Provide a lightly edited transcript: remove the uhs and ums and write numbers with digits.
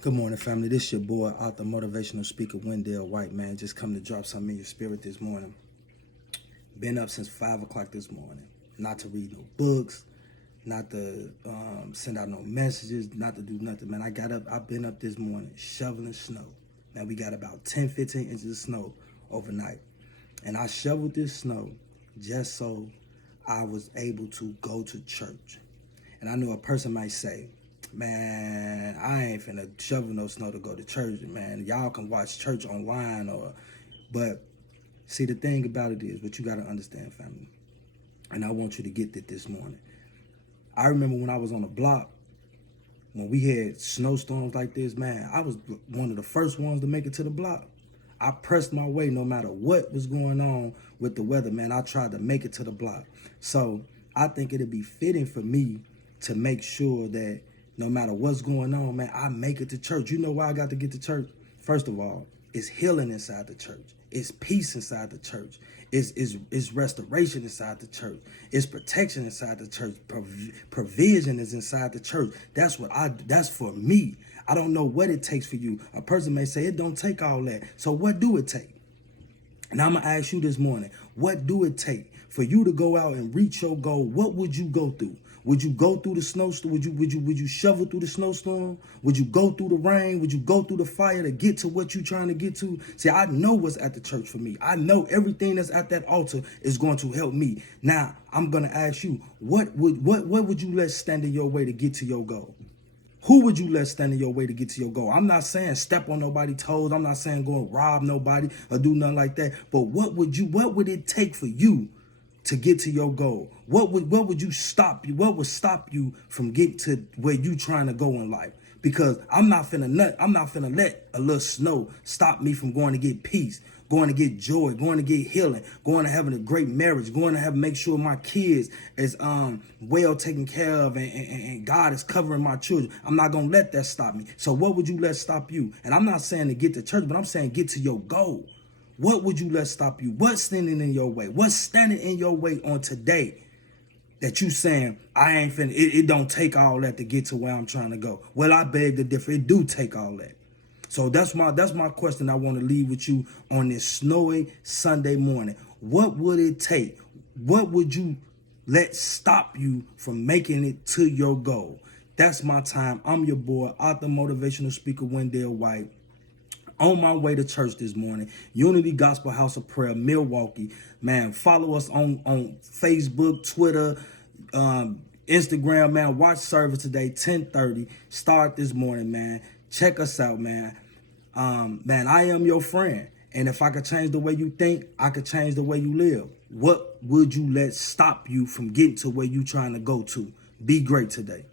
Good morning, family. This your boy, author, motivational speaker, Wendell White, man. Just come to drop something in your spirit this morning. Been up since 5 o'clock this morning. Not to read no books, not to send out no messages, not to do nothing, man. I've been up this morning shoveling snow. Now, we got about 10, 15 inches of snow overnight. And I shoveled this snow just so I was able to go to church. And I know a person might say, man, I ain't finna shovel no snow to go to church, man. Y'all can watch church online but see, the thing about it is, what you gotta understand, family, and I want you to get that this morning. I remember when I was on the block, when we had snowstorms like this, man, I was one of the first ones to make it to the block. I pressed my way no matter what was going on with the weather, man. I tried to make it to the block. So I think it'd be fitting for me to make sure that no matter what's going on, man, I make it to church. You know why I got to get to church? First of all, it's healing inside the church. It's peace inside the church. It's restoration inside the church. It's protection inside the church. Provision is inside the church. That's for me. I don't know what it takes for you. A person may say it don't take all that. So what do it take? And I'm going to ask you this morning, what do it take for you to go out and reach your goal? What would you go through? Would you go through the snowstorm? Would you shovel through the snowstorm? Would you go through the rain? Would you go through the fire to get to what you're trying to get to? See, I know what's at the church for me. I know everything that's at that altar is going to help me. Now, I'm going to ask you, what would you let stand in your way to get to your goal? Who would you let stand in your way to get to your goal? I'm not saying step on nobody's toes. I'm not saying go and rob nobody or do nothing like that. But what would it take for you to get to your goal? What would stop you from getting to where you trying to go in life? Because I'm not finna let a little snow stop me from going to get peace, going to get joy, going to get healing, going to having a great marriage, going to make sure my kids is well taken care of, and God is covering my children. I'm not gonna let that stop me. So what would you let stop you? And I'm not saying to get to church, but I'm saying get to your goal. What would you let stop you? What's standing in your way? What's standing in your way on today that you saying, I ain't finna, it don't take all that to get to where I'm trying to go? Well, I beg to differ. It do take all that. So that's my question I want to leave with you on this snowy Sunday morning. What would it take? What would you let stop you from making it to your goal? That's my time. I'm your boy, author, motivational speaker, Wendell White. On my way to church this morning, Unity Gospel House of Prayer, Milwaukee. Man, follow us on Facebook, Twitter, Instagram, man. Watch service today, 10:30. Start this morning, man. Check us out, man. Man, I am your friend. And if I could change the way you think, I could change the way you live. What would you let stop you from getting to where you trying to go to? Be great today.